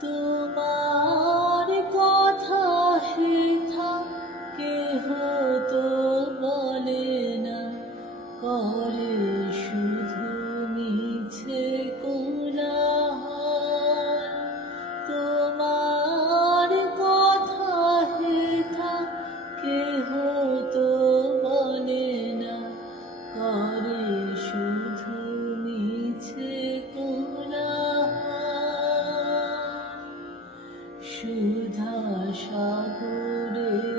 তোমার কথা হেথা কেহ তো বলে না করে সুধা সাগরে